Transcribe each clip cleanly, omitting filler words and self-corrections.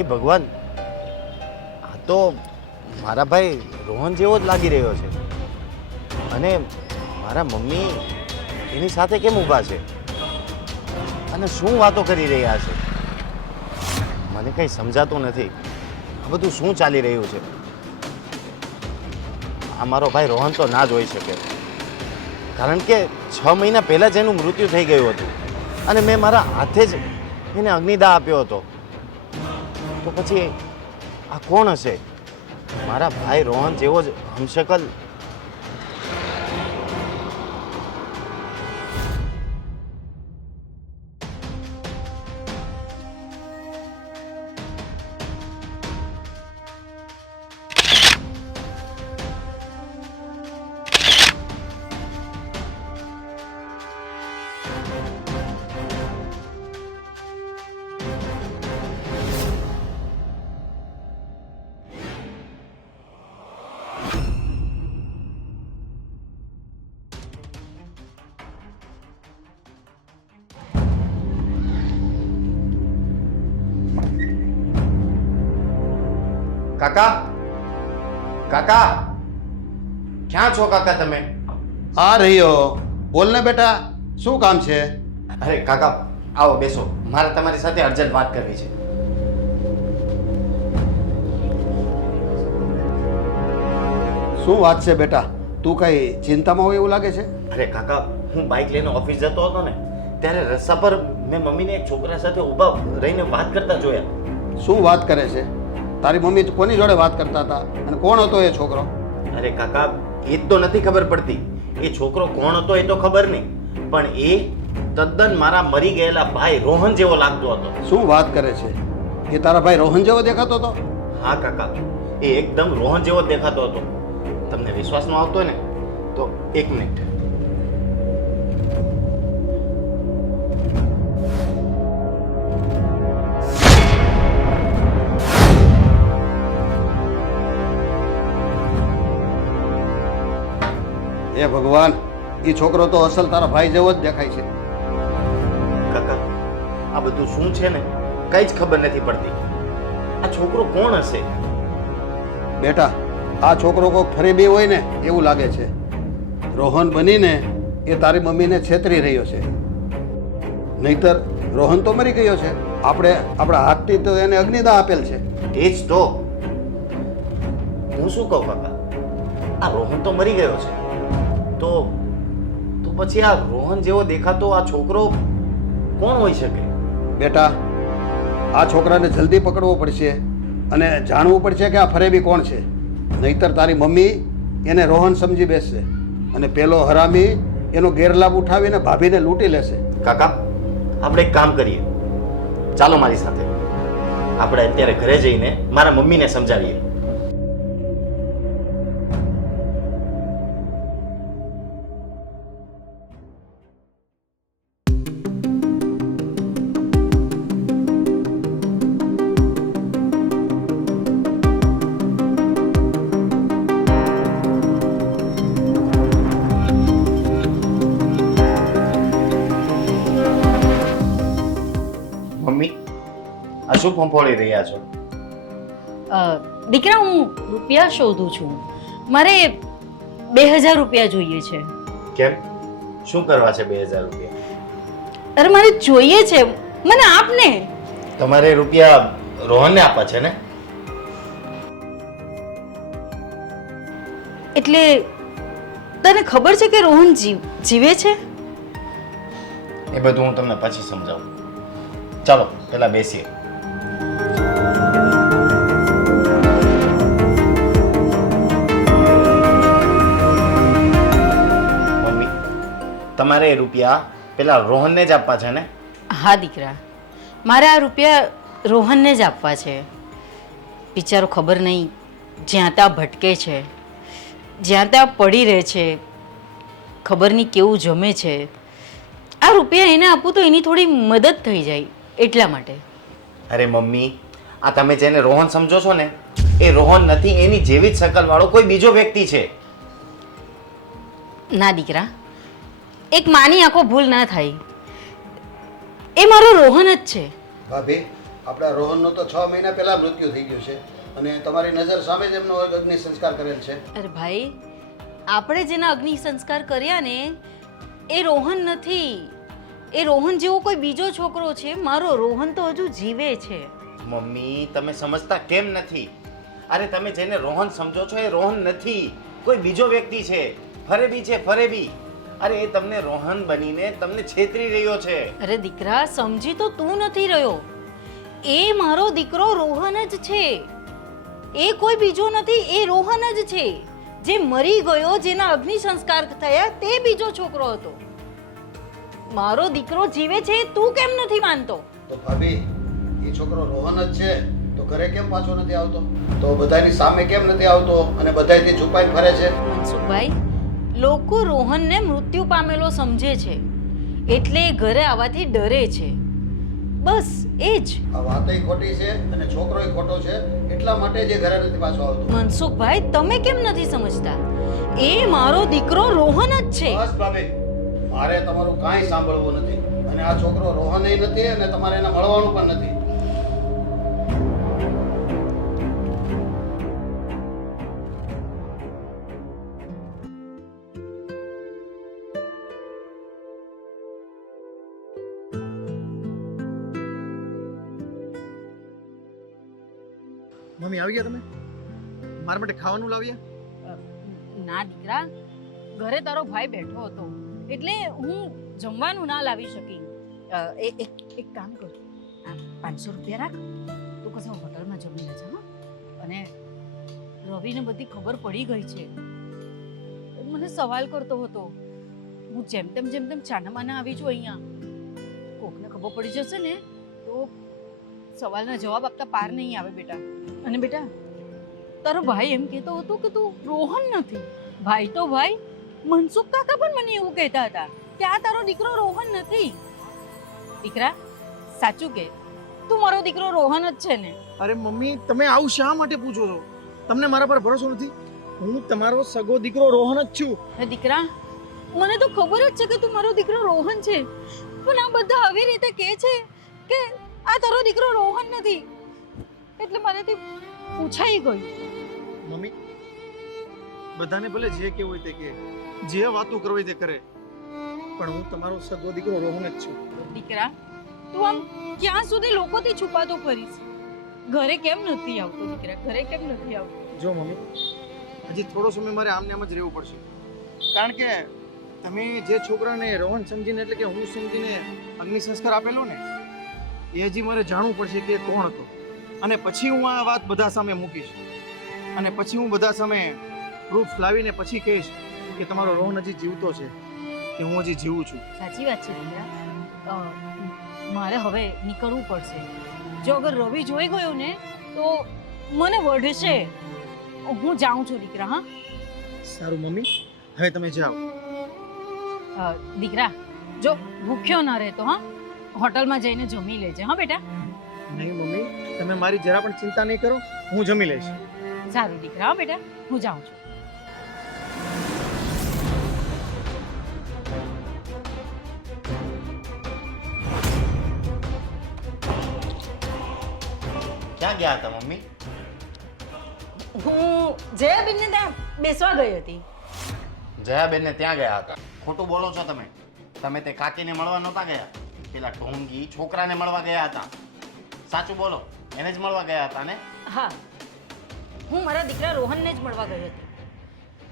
હે ભગવાન, આ તો મારા ભાઈ રોહન જેવો જ લાગી રહ્યો છે. અને મારા મમ્મી એની સાથે કેમ ઊભા છે અને શું વાતો કરી રહ્યા છે? મને કંઈ સમજાતું નથી. આ બધું શું ચાલી રહ્યું છે? આ મારો ભાઈ રોહન તો ના જ હોઈ શકે, કારણ કે 6 મહિના પહેલાં જ એનું મૃત્યુ થઈ ગયું હતું અને મેં મારા હાથે જ એને અગ્નિદાહ આપ્યો હતો. તો પછી આ કોણ હશે? મારા ભાઈ રોહન જેવો જ હમશકલ. કાકા, કાકા, ક્યાં છો કાકા તમે? આ રહ્યો. બોલ ને બેટા, શું કામ છે? અરે કાકા, આવો બેસો, મારે તમારી સાથે અર્જન્ટ વાત કરવી છે. શું વાત છે બેટા? તું કઈ ચિંતામાં હોય એવું લાગે છે? અરે કાકા, હું બાઇક લઈને ઓફિસ જતો હતો ને, ત્યારે રસ્તા પર મેં મમ્મીને એક છોકરા સાથે ઊભા રહીને વાત કરતા જોયા. શું વાત કરે છે? તારી મમ્મી કોની જોડે વાત કરતા હતા અને કોણ હતો એ છોકરો? અરે કાકા, એ જ તો નથી ખબર પડતી. એ છોકરો કોણ હતો એ તો ખબર નહીં, પણ એ તદ્દન મારા મરી ગયેલા ભાઈ રોહન જેવો લાગતો હતો. શું વાત કરે છે? એ તારા ભાઈ રોહન જેવો દેખાતો હતો? હા કાકા, એ એકદમ રોહન જેવો દેખાતો હતો. તમને વિશ્વાસ ન આવતો ને તો એક મિનિટ. એ ભગવાન, એ છોકરો તો અસલ તારા ભાઈ જેવો જ દેખાય છે. કાકા, આ બધું શું છે ને કઈ જ ખબર નથી પડતી. આ છોકરો કોણ હશે? બેટા, આ છોકરો કોઈ ફરેબી હોય ને એવું લાગે છે. રોહન બનીને એ તારી મમ્મીને છેતરી રહ્યો છે. નહીતર રોહન તો મરી ગયો છે. આપણે આપણા હાથથી તો એને અગ્નિદાહ આપેલ છે. એ જ તો હું શું કહું કાકા, આ રોહન તો મરી ગયો છે, તો પછી આ રોહન જેવો દેખાતો આ છોકરો કોણ હોઈ શકે? બેટા, આ છોકરાને જલ્દી પકડવો પડશે અને જાણવું પડશે કે આ ફરેબી કોણ છે. નહીતર તારી મમ્મી એને રોહન સમજી બેસશે અને પેલો હરામી એનો ગેરલાભ ઉઠાવીને ભાભીને લૂંટી લેશે. કાકા, આપણે એક કામ કરીએ, ચાલો મારી સાથે. આપણે અત્યારે ઘરે જઈને મારા મમ્મીને સમજાવીએ. મમ્મી, આ શું ફંફોડી રહ્યા છો? દીકરા, હું રૂપિયા શોધું છું. મારે 2000 રૂપિયા જોઈએ છે. કેમ, શું કરવા છે 2000 રૂપિયા? અરે મારે જોઈએ છે, મને આપને. તમારે રૂપિયા રોહનને આપવા છે ને? એટલે તને ખબર છે કે રોહન જીવે છે? એ બધું હું તમને પછી સમજાવું. ચાલો પેલા બેસીએ. મમ્મી, તમારે એ રૂપિયા પેલા રોહનને જ આપવા છે ને? હા દીકરા, મારે આ રૂપિયા રોહનને જ આપવા છે. બિચારો ખબર નહીં જ્યાં ત્યાં ભટકે છે, જ્યાં ત્યાં પડી રહે છે, ખબર નહીં કેવું જમે છે. આ રૂપિયા એને આપું તો એની થોડી મદદ થઈ જાય એટલા માટે. અરે મમ્મી, આ તમે જેને રોહન સમજો છો ને એ રોહન નથી, એની જેવી જ શકલવાળો કોઈ બીજો વ્યક્તિ છે. ના દીકરા, એક માની આંખો ભૂલ ના થાય. એ મારો રોહન જ છે. ભાભી, આપણા રોહનનો તો 6 મહિના પહેલાં મૃત્યુ થઈ ગયું છે અને તમારી નજર સામે જ એમનો અગ્નિ સંસ્કાર કરેલ છે. અરે ભાઈ, આપણે જેના અગ્નિ સંસ્કાર કર્યા ને એ રોહન નથી. એ રોહન જેવો કોઈ બીજો છોકરો છે. મારો રોહન તો હજુ જીવે છે. મમ્મી, તમે સમજતા કેમ નથી? અરે તમે જેને રોહન સમજો છો એ રોહન નથી, કોઈ બીજો વ્યક્તિ છે. ફરેબી છે, ફરેબી. અરે એ તમને રોહન બનીને તમને છેતરી રહ્યો છે. અરે દીકરા, સમજી તો તું નથી રહ્યો. એ મારો દીકરો રોહન જ છે. એ કોઈ બીજો નથી, એ રોહન જ છે. જે મરી ગયો, જેના અગ્નિ સંસ્કાર થયા, તે બીજો છોકરો હતો. મારો દીકરો જીવે છે, તું કેમ નથી માનતો? તો ભાભી, એ છોકરો રોહન જ છે તો ઘરે કેમ પાછો નથી આવતો? તો બધાની સામે કેમ નથી આવતો અને બધાયથી છુપાઈને ફરે છે? મનસુખભાઈ, લોકો રોહનને મૃત્યુ પામેલો સમજે છે, એટલે એ ઘરે આવવાથી ડરે છે. બસ એ જ. આ વાતય ખોટી છે અને છોકરોય ખોટો છે, એટલા માટે જ એ ઘરે નથી પાછો આવતો. મનસુખભાઈ, તમે કેમ નથી સમજતા? એ મારો દીકરો રોહન જ છે. બસ ભાભી, મારે તમારું કાંઈ સાંભળવું નથી અને આ છોકરો રોહનય નથી અને તમારે એને મળવાનું પણ નથી. મમ્મી આવી ગયા તમે? મારા માટે ખાવાનું લાવ્યા? ના દીકરા, ઘરે તારો ભાઈ બેઠો હતો એટલે હું જમવાનું ના લાવી શકી. એક કામ કર, 500 રૂપિયા રાખ, તું કશા હોટલમાં જમી લેજે. હા, અને રવિને બધી ખબર પડી ગઈ છે. મને સવાલ કરતો હતો. હું જેમ તેમ ચાનામાના આવી છું અહીંયા. કોકને ખબર પડી જશે ને તો સવાલના જવાબ આપતા પાર નહીં આવે બેટા. અને બેટા, તારો ભાઈ એમ કહેતો હતો કે તું રોહન નથી. ભાઈ તો ભાઈ, મનસુખ કાકા પણ મને એવું કહેતા હતા કે આ તારો દીકરો રોહન નથી. દીકરા, સાચું કે તું મારો દીકરો રોહન જ છે ને? અરે મમ્મી, તમે આવું શા માટે પૂછો છો? તમને મારા પર ભરોસો નથી? હું તમારો સગો દીકરો રોહન જ છું. હે દીકરા, મને તો ખબર જ છે કે તું મારો દીકરો રોહન છે, પણ આ બધા આવી રીતે કહે છે કે આ તારો દીકરો રોહન નથી, એટલે મારાથી પૂછાઈ ગયું. મમ્મી, બધાને ભલે જે કહેવું હોય તે કહે, જે વાતો કરવી હોય તે કરે, પણ હું તમારો સગો દીકરો રોહન જ છું. દીકરા, તું આમ ક્યાં સુધી લોકોથી છુપાતો ફરીશ? ઘરે કેમ નથી આવતો દીકરા? ઘરે કેમ નથી આવતો? જો મમ્મી, હજી થોડો સમય મારે આમને આમ જ રહેવું પડશે, કારણ કે તમે જે છોકરાને રોહન સમજીને, એટલે કે હું સમજીને અગ્નિ સંસ્કાર આપેલો ને, એ હજી મારે જાણવું પડશે કે કોણ હતો. અને પછી હું આ વાત બધા સામે મૂકીશ અને પછી હું બધા સામે પ્રૂફ લાવીને પછી કહીશ કે તમારો રોહન હજી જીવતો છે, કે હું હજી જીવું છું. સાચી વાત છે દીકરા. મારે હવે નીકળવું પડશે. જો અગર રવિ જોઈ ગયો ને તો મને વઢશે. હું જાઉં છું દીકરા. હા સારું મમ્મી, હવે તમે જાઓ. દીકરા, જો ભૂખ્યો ન રહેતો. હા, હોટલમાં જઈને જમી લેજે. હા બેટા? નહીં મમ્મી, તમે મારી જરા પણ ચિંતા નહીં કરો, હું જમી લઈશ. સારું દીકરા. હા બેટા, હું જાઉં છું. ક્યાં ગયા હતા મમ્મી? હું જયાબેનને ત્યાં બેસવા ગઈ હતી. જયાબેનને ત્યાં ગયા હતા? ખોટું બોલો છો તમે. તમે તે કાકીને મળવા નહોતા ગયા, પેલા ઢોંગી છોકરાને મળવા ગયા હતા. સાચું બોલો, એને જ મળવા ગયા હતા ને? હા, હું મારા દીકરા રોહનને જ મળવા ગઈ હતી.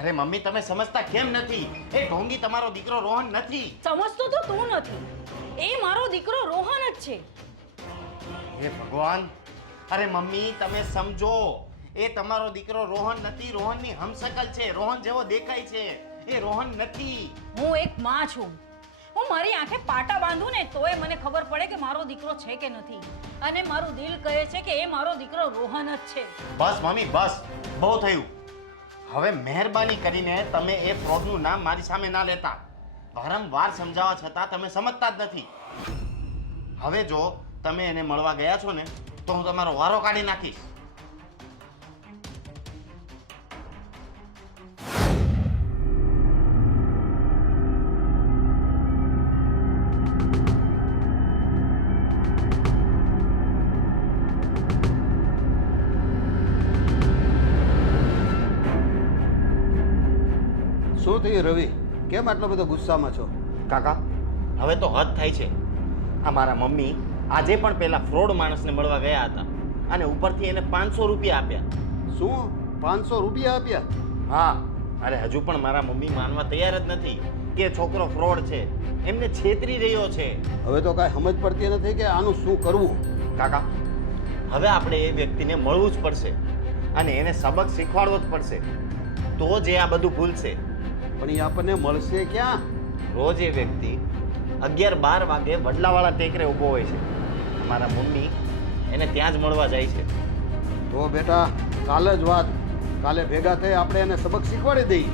અરે મમ્મી, તમે સમજતા કેમ નથી? એ ઢોંગી તમારો દીકરો રોહન નથી. સમજતો તો તું નથી. એ મારો દીકરો રોહન જ છે. હે ભગવાન! અરે મમ્મી, તમે સમજો, એ તમારો દીકરો રોહન નથી. રોહનની હમશકલ છે, રોહન જેવો દેખાય છે. એ રોહન નથી. હું એક માં છું. હું મારી આંખે પાટા બાંધું ને તોય મને ખબર પડે કે મારો દીકરો છે કે નથી. અને મારું દિલ કહે છે કે એ મારો દીકરો રોહન જ છે. બસ મમ્મી, બસ, બહુ થયું. હવે મહેરબાની કરીને તમે એ ફ્રોડનું નામ મારી સામે ના લેતા. વારંવાર સમજાવવા છતાં તમે સમજતા જ નથી. હવે જો તમે એને મળવા ગયા છો ને તો હું તમારો વારો કાઢી નાખીશ. થયું રવિ? કેમ આટલો બધો ગુસ્સામાં છો? કાકા હવે તો હદ થાય છે. આ મારા મમ્મી આજે પણ પેલા ફ્રોડ માણસને મળવા ગયા હતા અને ઉપરથી એને 500 રૂપિયા આપ્યા. શું 500 રૂપિયા આપ્યા? હા, અરે હજુ પણ મારા મમ્મી માનવા તૈયાર જ નથી કે છોકરો ફ્રોડ છે, એમને છેતરી રહ્યો છે. હવે તો કાંઈ સમજ પડતી નથી કે આનું શું કરવું. કાકા હવે આપણે એ વ્યક્તિને મળવું જ પડશે અને એને સબક શીખવાડવો જ પડશે, તો જે આ બધું ભૂલશે. પણ એ આપણને મળશે ક્યાં? રોજ એ વ્યક્તિ 11-12 વાગે વડલાવાળા ટેકરે ઊભો હોય છે. મારા મમ્મી એને ત્યાં જ મળવા જાય છે. તો બેટા કાલે જ વાત, કાલે ભેગા થઈ આપણે એને સબક શીખવાડી દઈએ.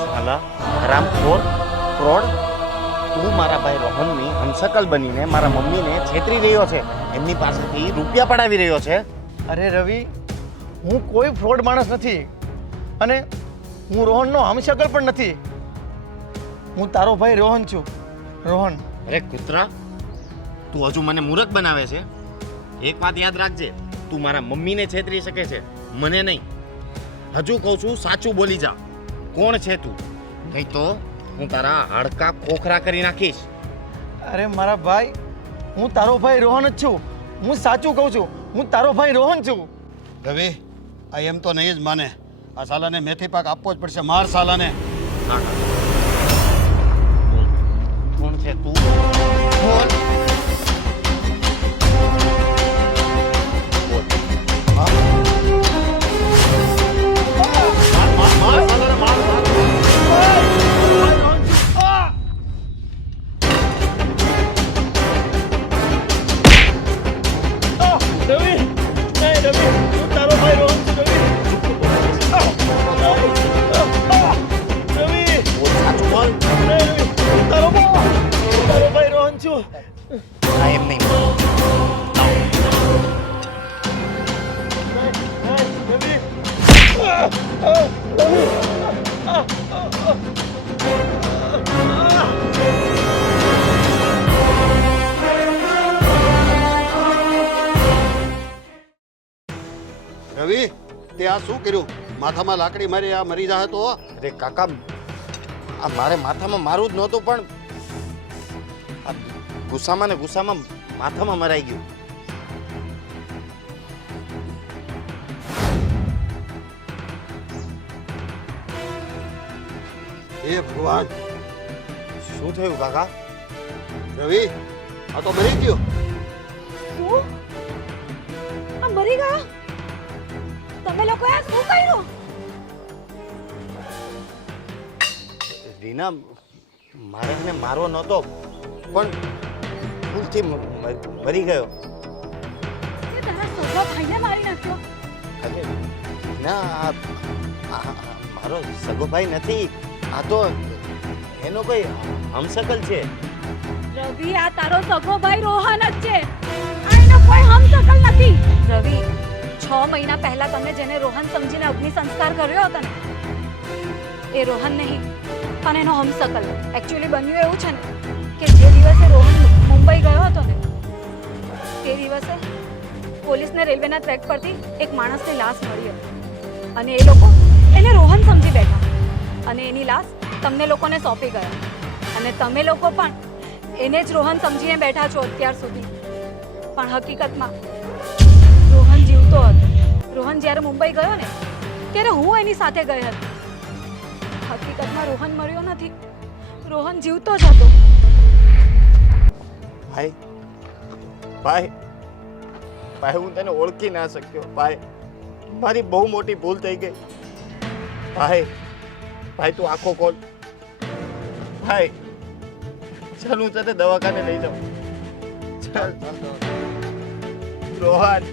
સાલા હરામખોર ફ્રોડ, તું મારા ભાઈ રોહનની હંસકલ બનીને મારા મમ્મીને છેતરી રહ્યો છે, એમની પાસેથી રૂપિયા પડાવી રહ્યો છે. અરે રવિ, હું કોઈ ફ્રોડ માણસ નથી અને હું રોહનનો હમશકલ પણ નથી. હું તારો ભાઈ રોહન છું. રોહન, અરે કૂતરા, તું હજુ મને મૂર્ખ બનાવે છે. એક વાત યાદ રાખજે, તું મારા મમ્મીને છેતરી શકે છે, મને નહીં. હજુ કહું છું, સાચું બોલી જા. કોણ છે તું? નહીં તો હું તારા હાડકા ખોખરા કરી નાખીશ. અરે મારા ભાઈ, હું તારો ભાઈ રોહન જ છું. હું સાચું કહું છું, હું તારો ભાઈ રોહન છું. રવિ, આ એમ તો નહીં જ માને. આ સાલાને મેથી પાક આપવો જ પડશે. માર સાલાને. હા, કોણ છે તું? બોલ. બોલ. હા? માર, સાલાને માર. રવિ, નહીં રવિ, હું તારો ભાઈ રોહન છું. રવિ, બોલ, સાચું બોલ. નહીં રવિ, હું તારો ભાઈ રોહન છું. હા, એમ નહીં. રવિ, તે આ શું કર્યું? માથામાં લાકડી મારી આ મરી જાય તો? અરે કાકા, આ મારે માથામાં મારું જ નહોતું, પણ આ ગુસ્સામાં ને ગુસ્સામાં માથામાં મરાઈ ગયું. હે ભગવાન! શું થયું કાકા? રવિ, આ તો મરી ગયો. શું? આ મરી ગયા? તમે લોકોએ આ શું કર્યું? રીના, મારે એને મારવો નહોતો, પણ ભૂલથી મરી ગયો. તે તારા સગા ભાઈને મારી નાખ્યો. અરે ના, આ મારો સગો ભાઈ નથી. આ તો એનો કોઈ હમશકલ છે. રવિ, આ તારો સગો ભાઈ રોહન જ છે. આ એનો કોઈ હમશકલ નથી. રવિ, 6 મહિના પહેલા તમે જેને રોહન સમજીને અગ્નિ સંસ્કાર કર્યો હતો ને, એ રોહન નહીં પણ એનો હમશકલ. એકચ્યુઅલી બન્યું એવું છે ને કે જે દિવસે રોહન મુંબઈ ગયો હતો ને, તે દિવસે પોલીસને રેલવેના ટ્રેક પરથી એક માણસની લાશ મળી હતી અને એ લોકો એને રોહન સમજી બેઠા અને એની લાશ તમને લોકોને સોંપી ગયા અને તમે લોકો પણ એને જ રોહન સમજીને બેઠા છો અત્યાર સુધી. પણ હકીકતમાં રોહન જીવતો હતો. રોહન જ્યારે મુંબઈ ગયો ને, ત્યારે હું એની સાથે ગઈ હતી. હકીકતમાં રોહન મર્યો નથી, રોહન જીવતો જ હતો. ભાઈ, ભાઈ, ભાઈ, હું તને ઓળખી ના શક્યો. ભાઈ, મારી બહુ મોટી ભૂલ થઈ ગઈ. ભાઈ, ભાઈ, તું આંખો ખોલ. ભાઈ, ચાલ હું તને દવાખાને લઈ જાઉં. ચાલ રોહન.